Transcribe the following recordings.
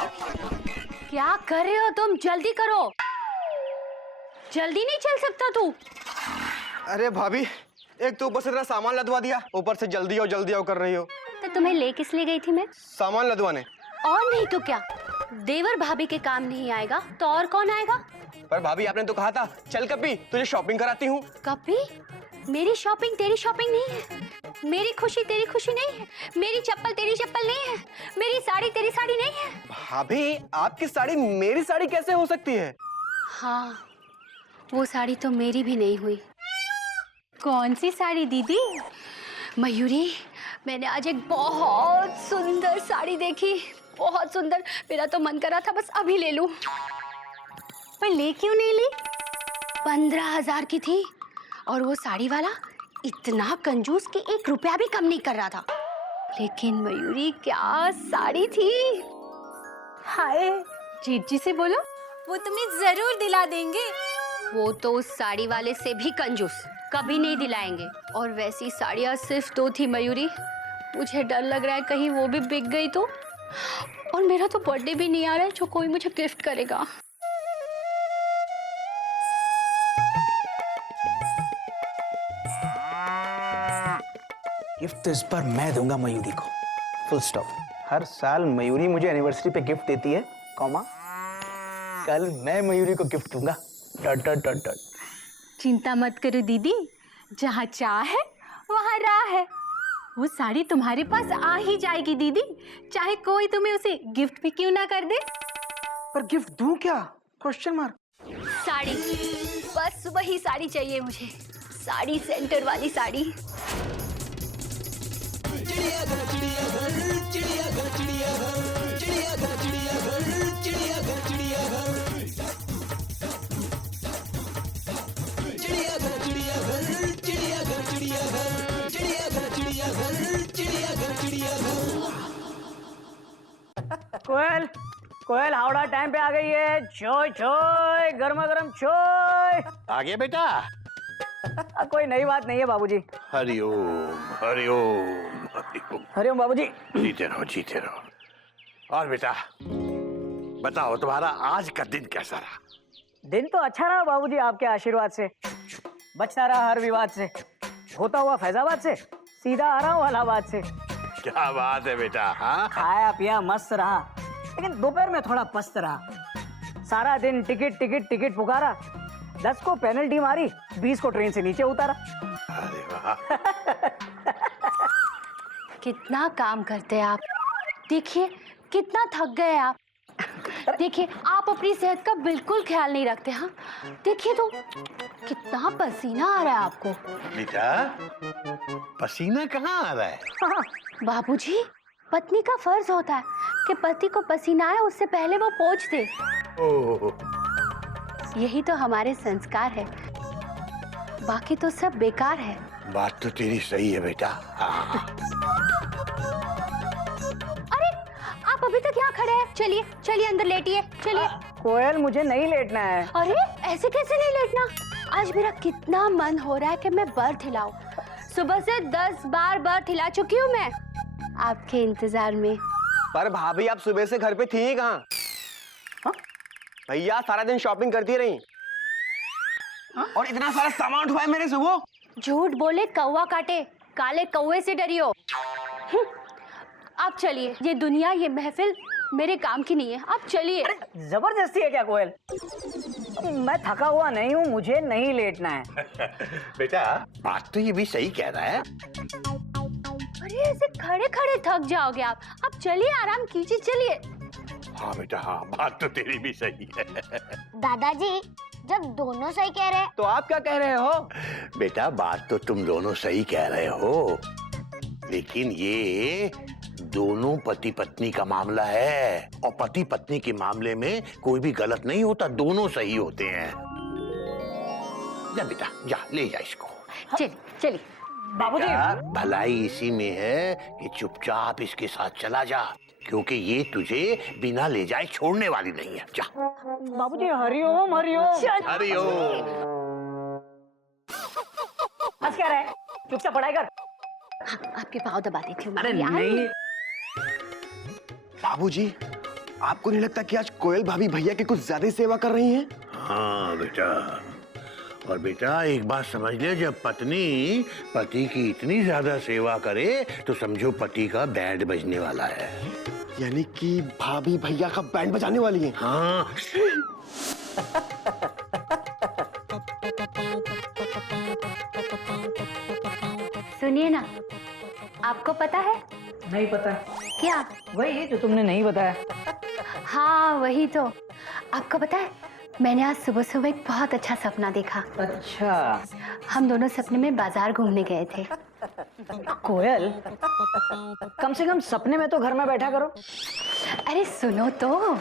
क्या कर रहे हो तुम? जल्दी करो, जल्दी नहीं चल सकता तू? अरे भाभी, एक तो ऊपर से तेरा सामान लदवा दिया, ऊपर से जल्दी आओ कर रही हो। तो तुम्हें ले किस लिए गई थी मैं? सामान लदवाने। और नहीं तो क्या, देवर भाभी के काम नहीं आएगा तो और कौन आएगा? पर भाभी आपने तो कहा था चल कपी तुझे शॉपिंग कराती हूँ। कपी? मेरी शॉपिंग तेरी शॉपिंग नहीं है, मेरी खुशी तेरी खुशी नहीं है, मेरी चप्पल तेरी चप्पल नहीं है, मेरी साड़ी तेरी साड़ी नहीं है। भाभी आपकी साड़ी मेरी साड़ी कैसे हो सकती है? हाँ, वो साड़ी तो मेरी भी नहीं हुई। कौन सी साड़ी दीदी? मयूरी, मैंने आज एक बहुत सुंदर साड़ी देखी, बहुत सुंदर। मेरा तो मन कर रहा था बस अभी ले लूं। पर ले क्यों नहीं ली? 15,000 की थी और वो साड़ी वाला इतना कंजूस कि 1 रुपया भी कम नहीं कर रहा था। लेकिन मयूरी क्या साड़ी थी! हाय, जीत जी से बोलो, वो तुम्हें जरूर दिला देंगे। वो तो उस साड़ी वाले से भी कंजूस, कभी नहीं दिलाएंगे। और वैसी साड़ियाँ सिर्फ 2 थी मयूरी। मुझे डर लग रहा है कहीं वो भी बिक गई तो। और मेरा तो बर्थडे भी नहीं आ रहा है जो कोई मुझे गिफ्ट करेगा। गिफ्ट तो इस बार मैं दूंगा मयूरी को, फुल स्टॉप। हर साल मयूरी मुझे एनिवर्सरी पे गिफ्ट देती है, कॉमा कल मैं मयूरी को गिफ्ट दूंगा, डॉट डॉट डॉट डॉट। चिंता मत करो दीदी, जहाँ चाह है वहाँ राह है। वो साड़ी तुम्हारे पास आ ही जाएगी दीदी, चाहे कोई तुम्हें उसे गिफ्ट भी क्यों ना कर दे। पर गिफ्ट दूं क्या? Question mark. साड़ी, बस वही साड़ी चाहिए मुझे, साड़ी सेंटर वाली साड़ी। कोयल, कोयल हावड़ा टाइम पे आ गई है। चोय चोय, गर्मा गर्म चोय। आ गया बेटा? कोई नई बात नहीं है बाबूजी। हरिओम हरिओम हरिओम। हरिओम बाबूजी। जीते रहो जीते रहो। और बेटा बताओ तुम्हारा आज का दिन कैसा रहा? दिन तो अच्छा रहा बाबूजी, आपके आशीर्वाद से। बचता रहा हर विवाद से, होता हुआ फैजाबाद से सीधा आ रहा हूँ इलाहाबाद से। क्या बात है बेटा। हाँ, खाया पिया मस्त रहा, लेकिन दोपहर में थोड़ा पस्त रहा। सारा दिन टिकट टिकट टिकट पुकारा, 10 को पेनल्टी मारी, 20 को ट्रेन से नीचे उतारा। अरे वाह। कितना काम करते हैं आप, देखिए कितना थक गए आप। देखिए आप अपनी सेहत का बिल्कुल ख्याल नहीं रखते। हाँ देखिए तो कितना पसीना आ रहा है आपको। बेटा पसीना कहाँ आ रहा है? हाँ, बाबूजी, पत्नी का फर्ज होता है कि पति को पसीना आए उससे पहले वो पोंछ दे। ओह, यही तो हमारे संस्कार है, बाकी तो सब बेकार है। बात तो तेरी सही है बेटा। हाँ। अरे आप अभी तक यहाँ खड़े हैं, चलिए चलिए अंदर लेटिए, चलिए। कोयल मुझे नहीं लेटना है। अरे ऐसे कैसे नहीं लेटना? आज मेरा कितना मन हो रहा है कि मैं बर्थ हिलाऊं। सुबह से 10 बार बर्थ हिला चुकी हूँ मैं आपके इंतजार में। पर भाभी आप सुबह से घर पे थी ही कहाँ? भैया सारा दिन शॉपिंग करती रही और इतना सारा सामान उठवाया मेरे से वो। झूठ बोले कौवा काटे, काले कौवे से डरियो। आप चलिए, ये दुनिया ये महफिल मेरे काम की नहीं है, आप चलिए। जबरदस्ती है क्या कोयल? मैं थका हुआ नहीं हूँ, मुझे नहीं लेटना है। बेटा बात तो ये भी सही कह रहा है। अरे ऐसे खड़े खड़े थक जाओगे आप चलिए, आराम कीजिए, चलिए। हाँ बेटा हाँ, बात तो तेरी भी सही है। दादाजी, जब दोनों सही कह रहे हैं तो आप क्या कह रहे हो? बेटा बात तो तुम दोनों सही कह रहे हो, लेकिन ये दोनों पति पत्नी का मामला है और पति पत्नी के मामले में कोई भी गलत नहीं होता, दोनों सही होते हैं। जा बेटा जा, ले जा इसको। चलिए चलिए। बाबूजी, भलाई इसी में है कि चुपचाप इसके साथ चला जा, क्योंकि ये तुझे बिना ले जाए छोड़ने वाली नहीं है। जा बाबूजी, हरिओम हरिओम। हरिओम। हंस क्या रहा है? चुपचाप पढ़ाई कर। आपके पाँव दबा देती हूँ। अरे नहीं बाबूजी आपको नहीं लगता कि आज कोयल भाभी भैया की कुछ ज्यादा ही सेवा कर रही हैं? हाँ बेटा, और बेटा एक बात समझ ले, जब पत्नी पति की इतनी ज्यादा सेवा करे तो समझो पति का बैंड बजने वाला है। यानी कि भाभी भैया का बैंड बजाने वाली हैं। हाँ। सुनिए ना, आपको पता है नहीं पता। क्या? वही जो तुमने नहीं बताया। हाँ वही तो। आपको पता है, मैंने आज सुबह सुबह एक बहुत अच्छा सपना देखा। अच्छा हम दोनों सपने में बाजार घूमने गए थे। कोयल, कम से कम सपने में तो घर में बैठा करो। अरे सुनो तो,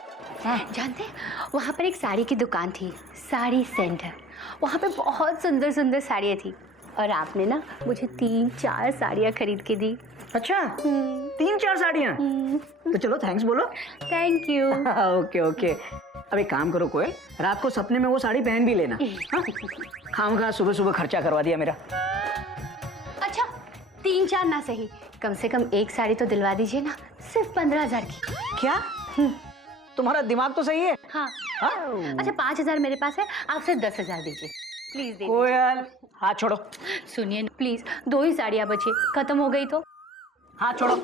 जानते हैं वहाँ पर एक साड़ी की दुकान थी, साड़ी सेंटर। वहाँ पे बहुत सुंदर सुंदर साड़ियाँ थी और आपने ना मुझे 3-4 साड़ियाँ खरीद के दी। अच्छा 3-4 साड़ियाँ? तो चलो थैंक्स बोलो। Thank you. Okay okay. अब एक काम करो कोयल, रात को सपने में वो साड़ी पहन भी लेना। खामखा सुबह सुबह खर्चा करवा दिया मेरा। अच्छा 3-4 ना सही, कम से कम एक साड़ी तो दिलवा दीजिए ना, सिर्फ 15,000 की। क्या? तुम्हारा दिमाग तो सही है। हाँ। अच्छा 5,000 मेरे पास है, आप सिर्फ 10,000 दीजिए प्लीज। दे कोयल हाथ छोड़ो। सुनिए ना प्लीज, 2 ही साड़ियाँ बची, खत्म हो गई तो। हाथ छोड़ो।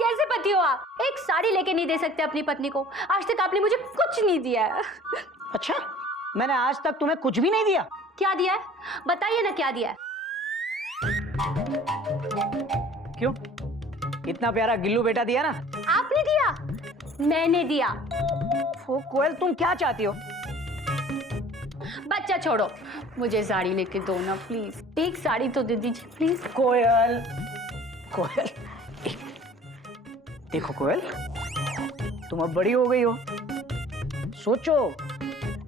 कैसे पति हो आप? एक साड़ी लेके नहीं दे सकते अपनी पत्नी को? आज तक आपने मुझे कुछ नहीं दिया है। अच्छा मैंने आज तक तुम्हें कुछ भी नहीं दिया? क्या दिया है? बताइए ना क्या दिया है। क्यों? इतना प्यारा गिल्लू बेटा दिया ना। आपने दिया? मैंने दिया। वो कोयल तुम क्या चाहती हो? बच्चा छोड़ो, मुझे साड़ी लेके दो ना प्लीज। एक साड़ी तो दे दीजिए प्लीज। कोयल कोयल देखो कोयल, तुम अब बड़ी हो गई हो। सोचो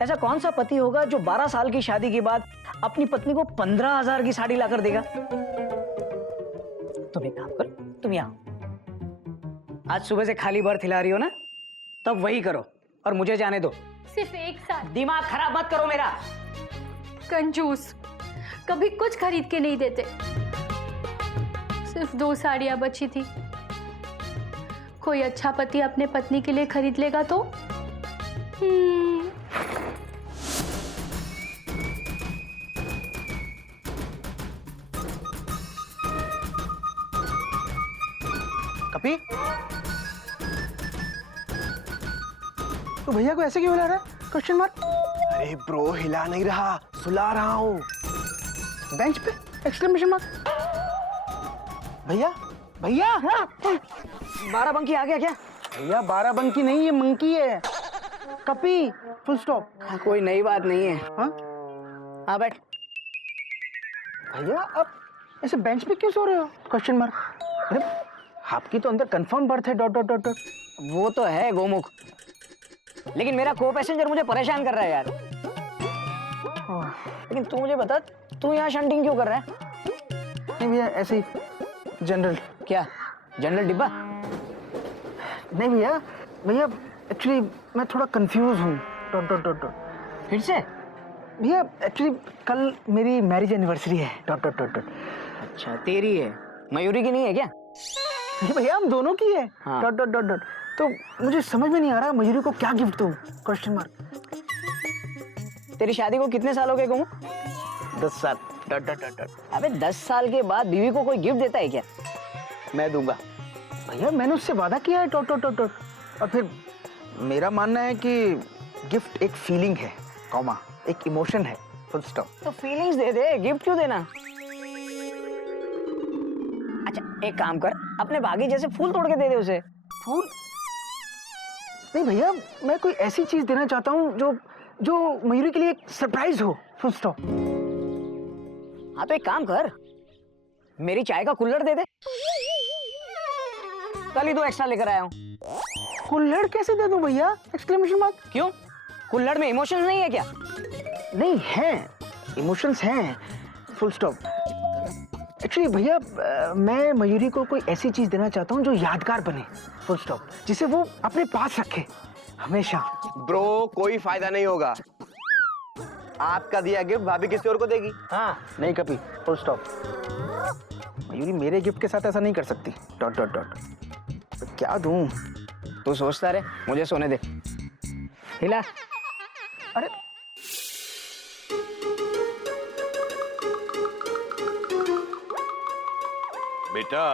ऐसा कौन सा पति होगा जो 12 साल की शादी के बाद अपनी पत्नी को 15,000 की साड़ी लाकर देगा। तुम एक काम करो, तुम यहाँ आज सुबह से खाली बर्थ हिला रही हो ना, तब वही करो और मुझे जाने दो। सिर्फ एक साड़ी? दिमाग खराब मत करो मेरा। कंजूस, कभी कुछ खरीद के नहीं देते। सिर्फ 2 साड़ियां बची थी, कोई अच्छा पति अपने पत्नी के लिए खरीद लेगा तो। कपी, तो भैया को ऐसे क्यों हिला रहा है? Question mark. अरे ब्रो, हिला नहीं रहा, सुला रहा हूँ। बेंच पे एक्सक्लेमेशन मार्क। भैया भैया, हाँ 12 आ गया क्या? भैया 12 बंकी नहीं, ये मंकी है। कपी, फुल स्टॉप। कोई नई बात नहीं है। हाँ हाँ बैठ। भैया आप ऐसे बेंच पे क्यों सो रहे हो? Question mark. अरे आपकी तो अंदर कंफर्म बर्थ है डॉट डॉट डॉट डॉट। वो तो है गोमुख, लेकिन मेरा को पैसेंजर मुझे परेशान कर रहा है यार। लेकिन तू मुझे बता, तू यहाँ शंटिंग क्यों कर रहा है? नहीं भैया ऐसे ही जनरल। क्या जनरल डिब्बा? नहीं भैया, भैया एक्चुअली मैं थोड़ा कंफ्यूज हूँ डॉट डॉट डॉट डॉट। फिर से? भैया एक्चुअली कल मेरी मैरिज एनिवर्सरी है डॉट डॉट डॉट डॉट। अच्छा तेरी है, मयूरी की नहीं है क्या? भैया हम दोनों की है हाँ। Dot dot dot dot. तो मुझे समझ में नहीं आ रहा मयूरी को क्या गिफ्ट दूँ? Question mark. तेरी शादी को कितने साल हो गए गोमुख? 10 साल डॉट डॉट डॉट डॉट। अबे 10 साल के बाद बीवी को कोई गिफ्ट देता है क्या? मैं दूंगा। भैया मैंने उससे वादा किया है डॉट डॉट डॉट डॉट। और फिर मेरा मानना है कि गिफ्ट एक फीलिंग है, कॉमा एक इमोशन है, फुल स्टॉप। तो फीलिंग्स दे दे, गिफ्ट क्यों देना? अच्छा एक काम कर, अपने बागी जैसे फूल तोड़ के दे दे उसे। फूल? नहीं भैया, मैं कोई ऐसी चीज देना चाहता हूँ जो जो मयूरी के लिए एक सरप्राइज हो, फुल स्टॉप। हाँ तो एक काम कर, मेरी चाय का कुल्हड़ दे दे। कल ही 2 एक्स्ट्रा लेकर आया हूँ। कुल्हड़ कैसे दे दूं भैया? Exclamation mark. क्यों? कुल्हड़ में इमोशंस नहीं है क्या? नहीं है, इमोशंस हैं, फुल स्टॉप। एक्चुअली भैया मैं मयूरी को कोई ऐसी चीज देना चाहता हूँ जो यादगार बने, फुल स्टॉप, जिसे वो अपने पास रखे हमेशा। ब्रो कोई फायदा नहीं होगा, आपका दिया गिफ्ट भाभी किसी और को देगी। हाँ नहीं कभी, फुल स्टॉप। मयूरी मेरे गिफ्ट के साथ ऐसा नहीं कर सकती डॉट डॉट डॉट। तो क्या दूं? तू सोचता रहे, मुझे सोने दे। हिला। अरे बेटा,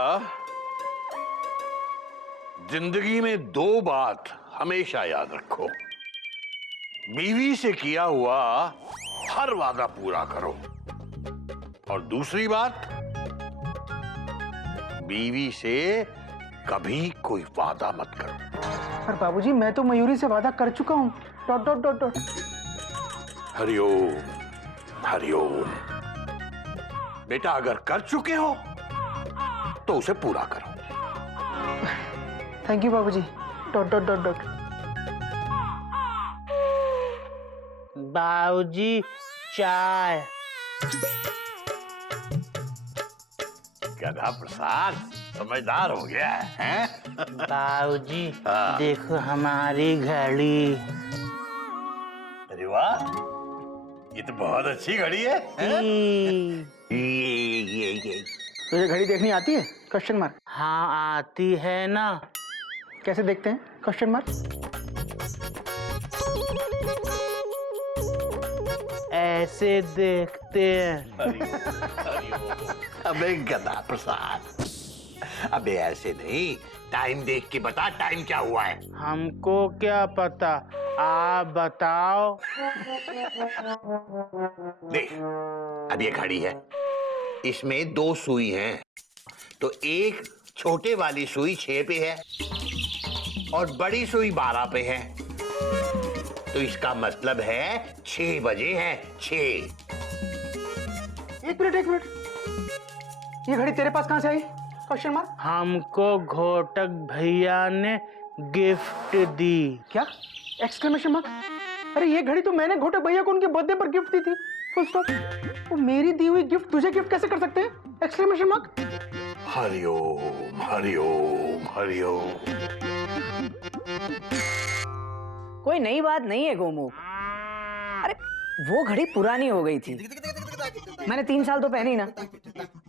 जिंदगी में दो बात हमेशा याद रखो। बीवी से किया हुआ हर वादा पूरा करो, और दूसरी बात, बीवी से कभी कोई वादा मत करो। पर बाबूजी, मैं तो मयूरी से वादा कर चुका हूँ। Dot dot dot dot. Hariom Hariom. बेटा, अगर कर चुके हो तो उसे पूरा करो। थैंक यू बाबूजी। Dot dot dot dot. बाबूजी चाय। गधा प्रसाद समझदार हो गया है? बाबूजी हाँ। देखो हमारी घड़ी। अरे वाह, ये तो बहुत अच्छी घड़ी है, हैं? ये। तुझे घड़ी देखनी आती है? Question mark. हाँ आती है ना। कैसे देखते हैं? Question mark. ऐसे देखते हैं। अबे गधा प्रसाद, अबे ऐसे नहीं, टाइम देख के बता, टाइम क्या हुआ है? हमको क्या पता, आप बताओ। देख, अब ये घड़ी है, इसमें दो सुई हैं, तो एक छोटे वाली सुई 6 पे है और बड़ी सुई 12 पे है, तो इसका मतलब है 6 बजे हैं, 6। एक मिनट, ये घड़ी तेरे पास कहाँ से आई? Question mark. हमको घोटक भैया ने गिफ्ट दी। क्या? Exclamation mark. अरे ये घड़ी तो मैंने घोटक भैया को उनके बर्थडे पर गिफ्ट दी थी। Full stop. वो मेरी दी हुई गिफ्ट तुझे गिफ्ट कैसे कर सकते हैं? Exclamation mark. हरिओम हरिओम हरिओम। कोई नई बात नहीं है गोमुख। अरे वो घड़ी पुरानी हो गई थी, मैंने 3 साल तो पहनी ना।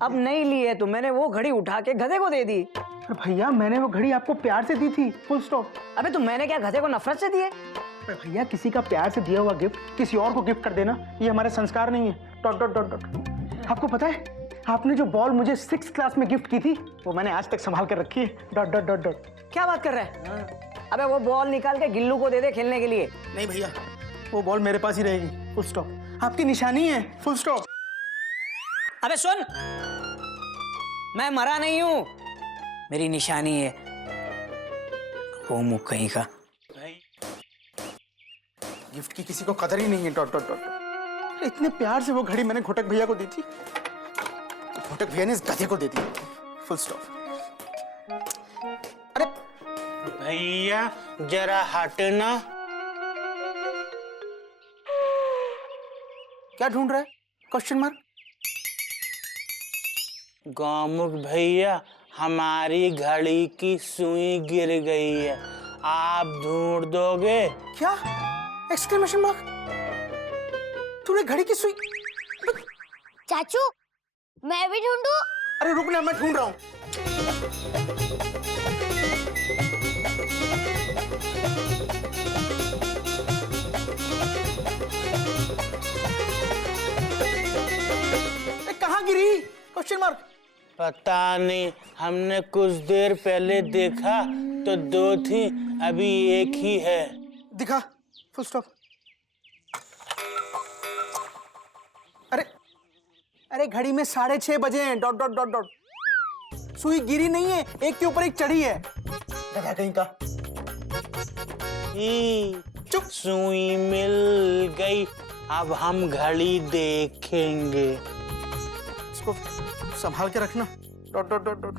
अब नई ली है तो मैंने वो घड़ी उठा के गधे को दे दी। अरे भैया, मैंने वो घड़ी आपको प्यार से दी थी। Full stop. अबे तो मैंने क्या गधे को नफरत से दी है? अरे भैया, किसी का प्यार से दिया हुआ गिफ्ट किसी और को गिफ्ट कर देना, ये हमारे संस्कार नहीं है। Dot dot dot dot. आपको पता है, आपने जो बॉल मुझे 6th क्लास में गिफ्ट की थी, वो मैंने आज तक संभाल कर रखी है। Dot dot dot dot. क्या बात कर रहा है? अबे वो बॉल निकाल के गिल्लू को दे दे खेलने के लिए। नहीं भैया, वो बॉल मेरे पास ही रहेगी। Full stop. आपकी निशानी है। Full stop. अबे सुन, मैं मरा नहीं हूं, मेरी निशानी है। गोमुख कहीं का। गिफ्ट की किसी को कदर ही नहीं है। Dot dot dot. इतने प्यार से वो घड़ी मैंने घोटक भैया को दी थी, घोटक भैया ने इस गधे को दे दी। Full stop. अरे भैया जरा हटना। क्या ढूंढ रहा है? Question mark. गोमुख भैया, हमारी घड़ी की सुई गिर गई है, आप ढूंढ दोगे? क्या? Exclamation mark. तूने घड़ी की सुई? चाचू, मैं भी ढूंढूं? अरे रुकना, मैं ढूंढ रहा हूँ। कहाँ गिरी? Question mark. पता नहीं, हमने कुछ देर पहले देखा तो 2 थी, अभी एक ही है। दिखा। Full stop. अरे घड़ी में 6:30 बजे हैं। Dot dot dot dot. सुई गिरी नहीं है, एक के ऊपर एक चढ़ी है। गधा कहीं का। चुप। सुई मिल गई, अब हम घड़ी देखेंगे। इसको संभाल के रखना। Dot dot dot dot.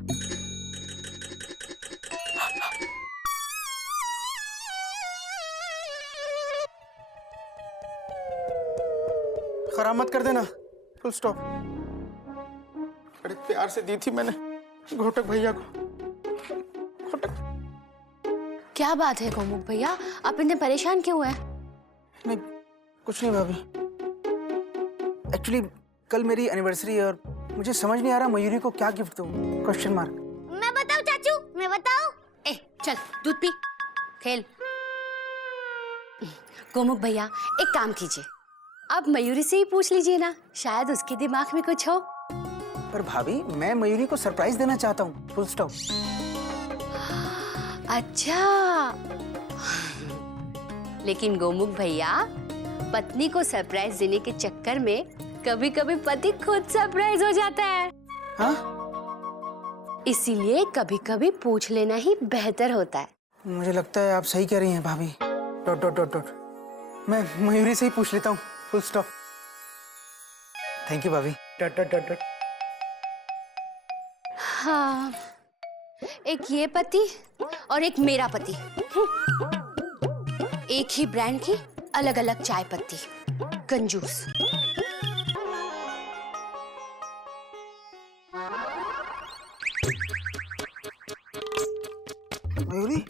खराब मत कर देना। Full stop. बड़े प्यार से दी थी मैंने घोटक भैया को। घोटक। क्या बात है गोमुख भैया, आप इतने परेशान क्यों हैं? नहीं, कुछ नहीं भाभी। एक्चुअली कल मेरी एनिवर्सरी है और मुझे समझ नहीं आ रहा मयूरी को क्या गिफ्ट दूं। Question mark. मैं बताऊं चाचू, मैं बताऊं? ए चल दूध पी। खेल। गोमुख भैया एक काम कीजिए, आप मयूरी से ही पूछ लीजिए ना, शायद उसके दिमाग में कुछ हो। पर भाभी मैं मयूरी को सरप्राइज देना चाहता हूँ, फुल स्टॉप। अच्छा, लेकिन गोमुख भैया पत्नी को सरप्राइज देने के चक्कर में कभी कभी पति खुद सरप्राइज हो जाता है। हाँ? इसीलिए कभी कभी पूछ लेना ही बेहतर होता है। मुझे लगता है आप सही कह रही हैं भाभी। Dot dot dot dot. मैं मयूरी से ही पूछ लेता हूँ, फुल स्टॉप। थैंक यू भाभी। Dot dot dot dot. हाँ, एक ये पति और एक मेरा पति, एक ही ब्रांड की अलग अलग चाय पत्ती, कंजूस। मयूरी,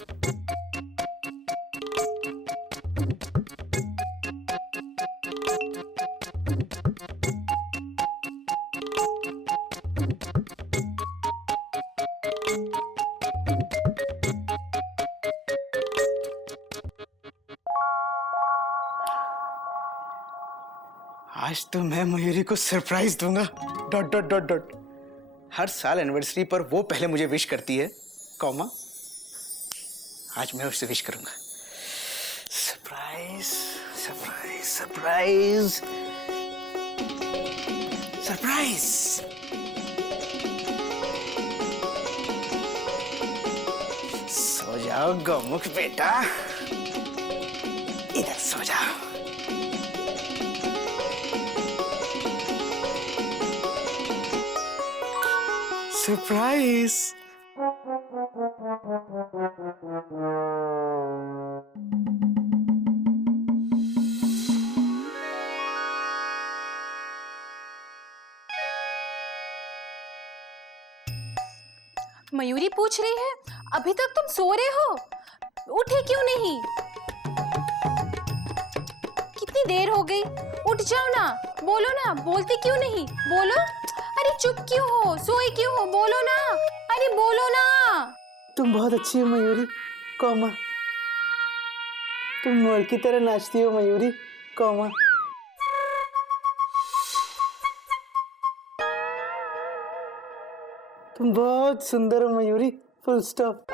आज तो मैं मयूरी को सरप्राइज दूंगा। Dot dot dot dot. हर साल एनिवर्सरी पर वो पहले मुझे विश करती है, कॉमा आज मैं उससे विश करूंगा। Surprise surprise surprise surprise. सो जाओ गौमुख बेटा, इधर सो जाओ। सरप्राइज। मयूरी पूछ रही है, अभी तक तुम सो रहे हो, उठे क्यों नहीं? कितनी देर हो गई, उठ जाओ ना, बोलो ना, बोलती क्यों नहीं? बोलो। अरे चुप क्यों हो, सोए क्यों हो, बोलो ना, अरे बोलो ना। तुम बहुत अच्छी हो मयूरी, कॉमा तुम मोर की तरह नाचती हो मयूरी, कॉमा तुम बहुत सुंदर हो मयूरी, फुल स्टॉप।